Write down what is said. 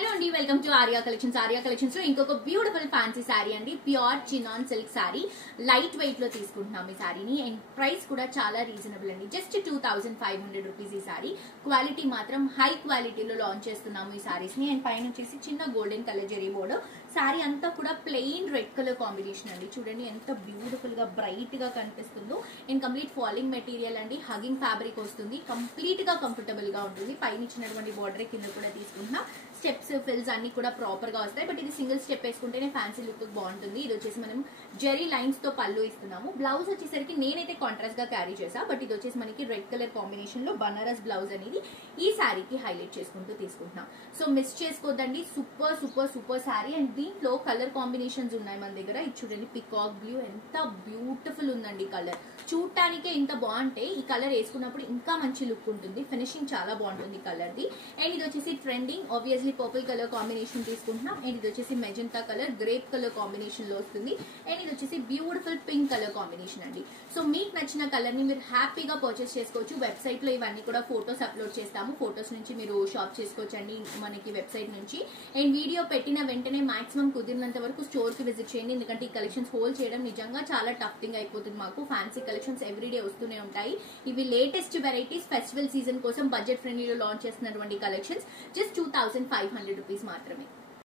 Hello అండి, welcome to Arya collections. Arya collections లో ఇంకొక బ్యూటిఫుల్ ఫ్యాన్సీ శారీ అండి. Pure chinon silk sari, light weight లో తీసుకుంటున్నాం ఈ శారీని. అండ్ ప్రైస్ కూడా చాలా రీజనబుల్ అండి, జస్ట్ 2500 రూపీస్ ఈ శారీ. క్వాలిటీ మాత్రం హై క్వాలిటీలో లాంచ్ చేస్తున్నాము ఈ శారీస్ ని. అండ్ పైన వచ్చేసి చిన్న golden colour zari border. Sari అంతా కూడా ప్లెయిన్ రెడ్ కలర్ కాంబినేషన్ అండి. చూడండి ఎంత బ్యూటిఫుల్ గా బ్రైట్ గా కనిపిస్తుందో. అండ్ కంప్లీట్ ఫాలింగ్ మెటీరియల్ అండి, హగింగ్ ఫ్యాబ్రిక్ వస్తుంది, కంప్లీట్ గా కంఫర్టబుల్ గా ఉంటుంది. పైన ఇచ్చినటువంటి బోర్డర్ కింద కూడా తీసుకుంటున్నాం. స్టెప్స్ ఫిల్స్ అన్ని కూడా ప్రాపర్ గా వస్తాయి. బట్ ఇది సింగిల్ స్టెప్ వేసుకుంటేనే ఫ్యాన్సీ లుక్ బాగుంటుంది. ఇది వచ్చేసి మనం జెరీ లైన్స్ తో పళ్ళు ఇస్తున్నాము. బ్లౌజ్ వచ్చేసరికి నేనైతే కాంట్రాస్ట్ గా క్యారీ చేసా, బట్ ఇది వచ్చేసి మనకి రెడ్ కలర్ కాంబినేషన్ లో బనారస్ బ్లౌజ్ అనేది ఈ శారీకి హైలైట్ చేసుకుంటూ తీసుకుంటున్నాం. సో మిస్ చేసుకోవద్దండి, super super super sari. And దీంట్లో కలర్ కాంబినేషన్స్ ఉన్నాయి మన దగ్గర. ఇది చూడండి, పికాక్ బ్లూ, ఎంత బ్యూటిఫుల్ ఉందండి కలర్. చూడటానికే ఇంత బాగుంటే ఈ కలర్ వేసుకున్నప్పుడు ఇంకా మంచి లుక్ ఉంటుంది. ఫినిషింగ్ చాలా బాగుంటుంది కలర్ ది. అండ్ ఇది వచ్చేసి trending, obviously purple colour combination తీసుకుంటున్నాం. అండ్ ఇది వచ్చేసి magenta colour, grape colour combination లో వస్తుంది. అండ్ ఇది వచ్చేసి బ్యూటిఫుల్ పింక్ కలర్ కాంబినేషన్ అండి. సో మీకు నచ్చిన కలర్ ని మీరు హ్యాపీగా పర్చేస్ చేసుకోవచ్చు. వెబ్సైట్ లో ఇవన్నీ కూడా ఫోటోస్ అప్లోడ్ చేస్తాము. ఫోటోస్ నుంచి మీరు షాప్ చేసుకోవచ్చు అండి మనకి వెబ్సైట్ నుంచి. అండ్ వీడియో పెట్టిన వెంటనే మాక్సిమం కుదిరినంత వరకు స్టోర్ కి విజిట్ చేయండి, ఎందుకంటే ఈ కలెక్షన్స్ హోల్డ్ చేయడం నిజంగా చాలా టఫ్ థింగ్ అయిపోతుంది మాకు. ఫ్యాన్సీ కలెక్షన్స్ ఎవ్రీడే వస్తూనే ఉంటాయి. ఇవి లేటెస్ట్ వెరైటీస్, ఫెస్టివల్ సీజన్ కోసం బడ్జెట్ ఫ్రెండ్లీలో లాంచ్ చేస్తున్నటువంటి కలెక్షన్స్. జస్ట్ 2500 రూపీస్ మాత్రమే.